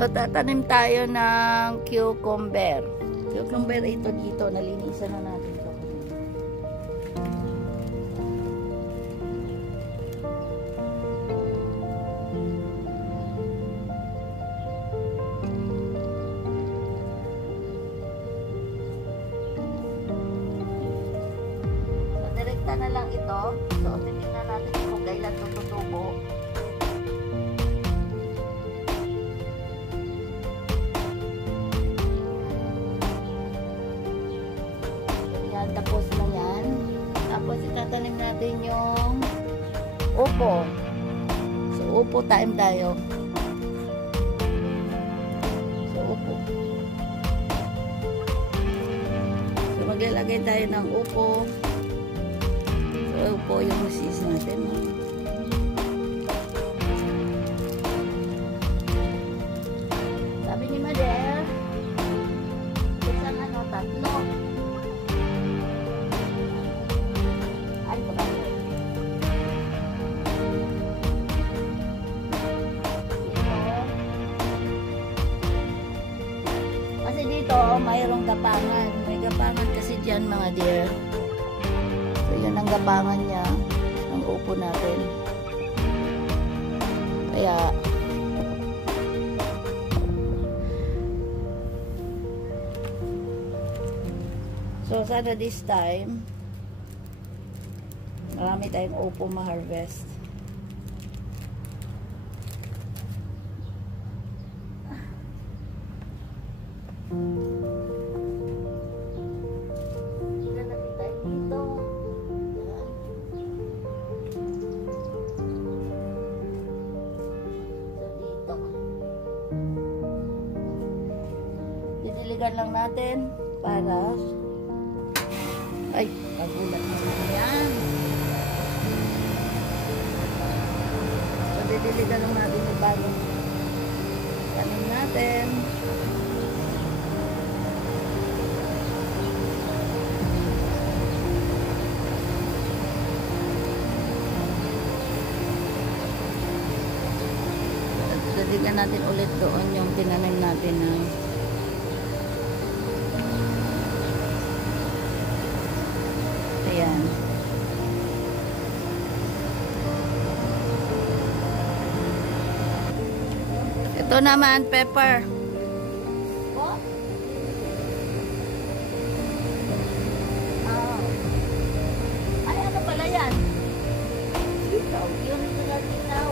So, tatanim tayo ng cucumber. Cucumber ito dito. Nalinisan na natin ito. So, direkta na lang ito. So, titignan natin kung kailan tututubo. Tapos na yan. Tapos itatanim natin yung upo. So, upo time tayo. So, upo. So, maglalagay tayo ng upo. So, upo yung seeds natin. Sabi ni Mother, isang tatlo. Kasi dito, mayroong gapangan. May gapangan kasi dyan, mga dear. So, yun ang gapangan niya. Ang upo natin. Kaya, so, sana this time, marami tayong upo ma-harvest. Lalagay tayo dito. So, dito. Didiligan lang natin para ay, pagulat mo na yan. So, didiligan lang natin yung bagong tanim natin. Diligan natin ulit doon yung tinanim natin na ayan. Ito naman, pepper. Ay, ano pala yan? Sitaw. Yun pala sitaw.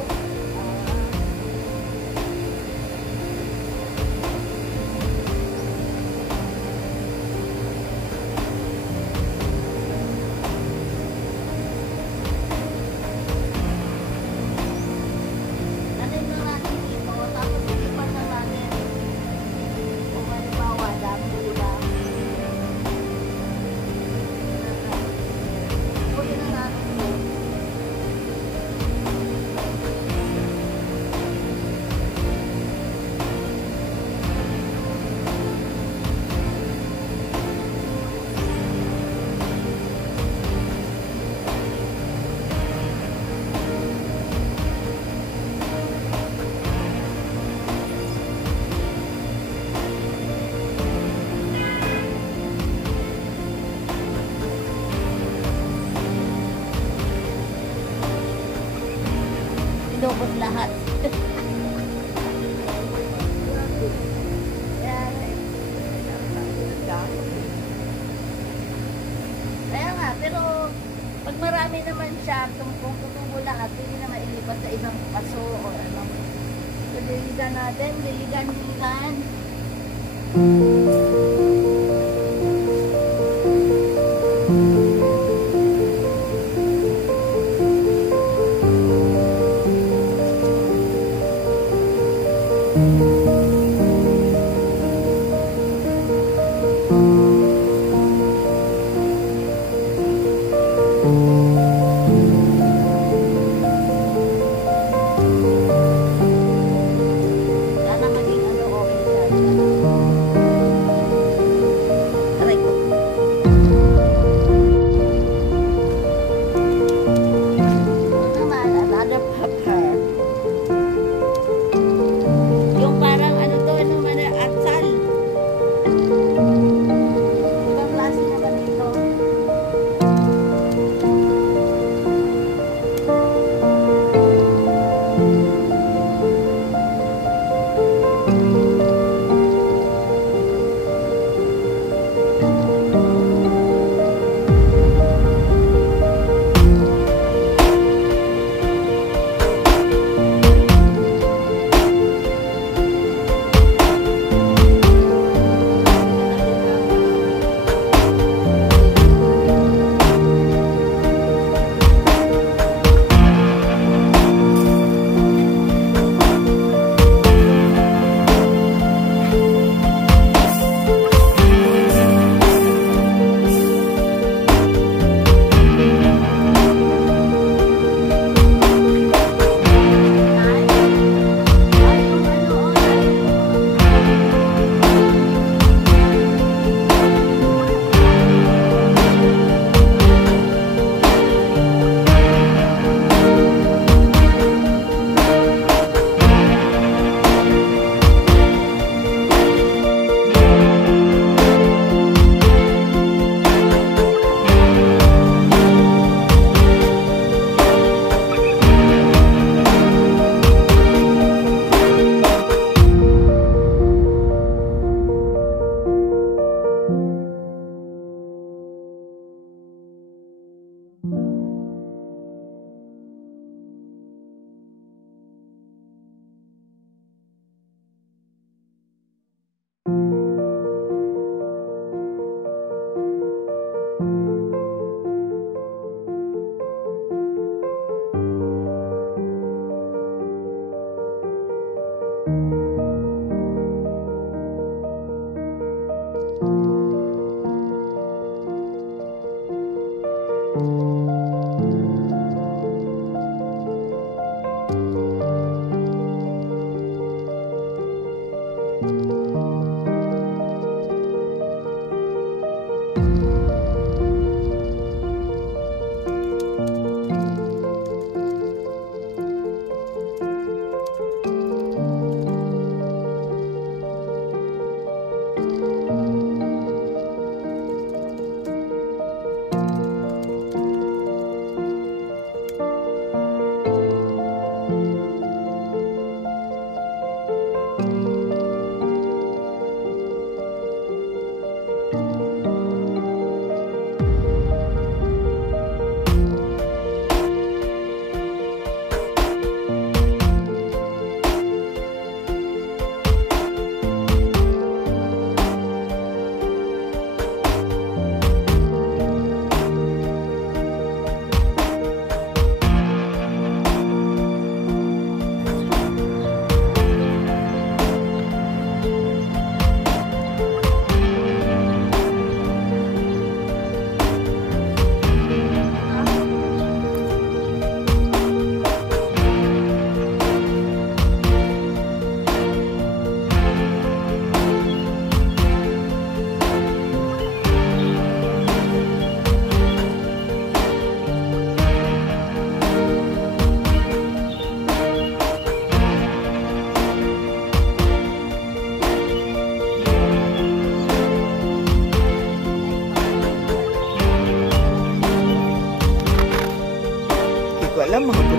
Inubos lahat. Kaya nga, pero pag marami naman siya, kung tutubo lahat, hindi na mailipat sa ibang paso o ano. So, diligan natin, diligan. Sana maging okay siya.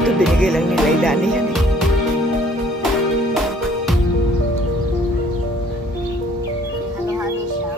Binigay lang ni Lailani yan eh. Halo-halo siya.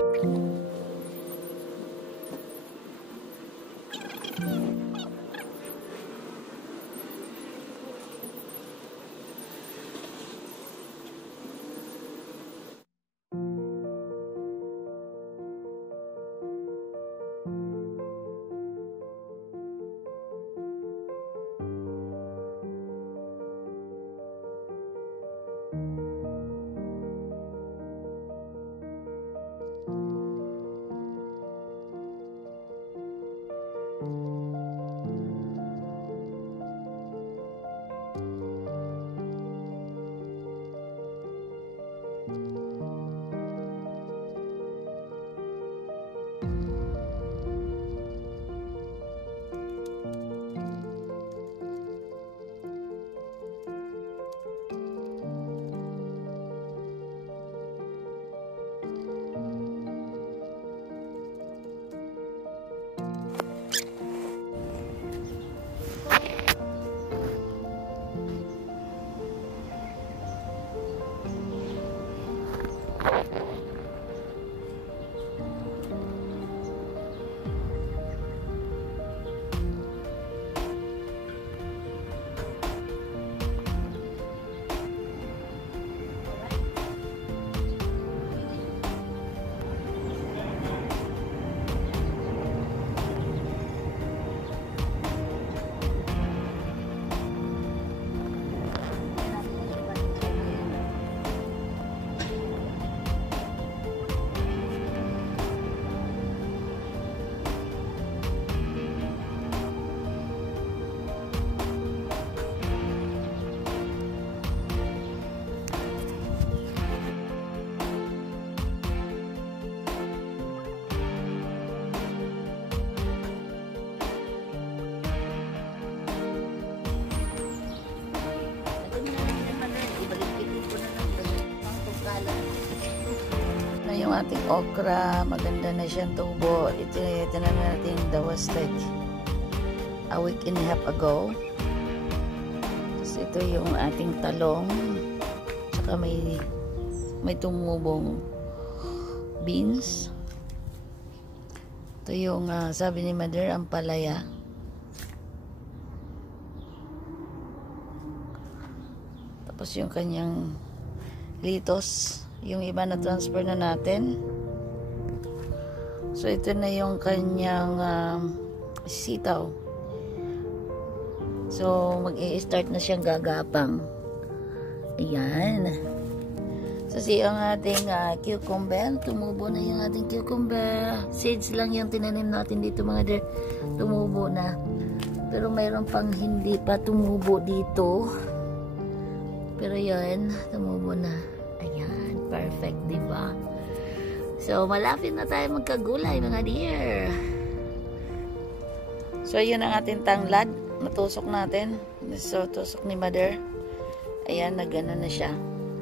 Yung ating okra, maganda na siyang tubo. Ito na natin, that was like a week and a half ago. So, ito yung ating talong, tsaka may tumubong beans. Ito yung sabi ni Mother, ang palaya. Tapos yung kanyang litos, yung iba na transfer na natin. So ito na yung kanyang sitaw. So mag-i-start na siyang gagapang. Ayan. So ang ating cucumber, tumubo na yung ating cucumber. Seeds lang yung tinanim natin dito mga dear. Tumubo na. Pero mayroon pang hindi pa tumubo dito. Pero yan, tumubo na. Ayan, perfect, diba? So, malapit na tayo magkagulay, mga dear. So, yun ang ating tanglad. Natusok natin. So, tusok ni Mother. Ayan, nagano na siya.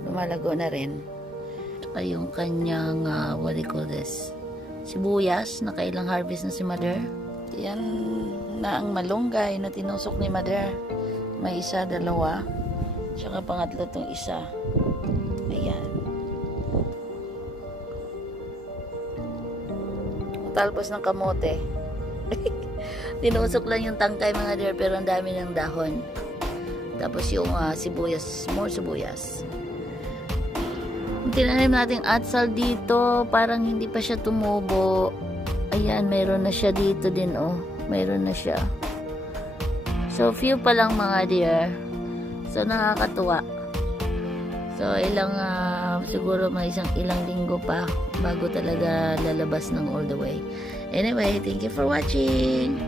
Lumalago na rin. Saka yung kanyang, what do you call this? Sibuyas. Nakailang harvest na si Mother. Yan na ang malunggay na tinusok ni Mother. May isa, dalawa. Tsaka pangatlo tong isa. Ayan. Talbos ng kamote. Tinusok lang yung tangkay mga dear, pero ang dami ng dahon. Tapos yung sibuyas, more sibuyas. Tinanim natin atsal dito, parang hindi pa siya tumubo. Ayan, mayroon na siya dito din, oh. Mayroon na siya. So, few pa lang mga dear. So, nakakatuwa. So, siguro may ilang linggo pa bago talaga lalabas ng all the way. Anyway, thank you for watching.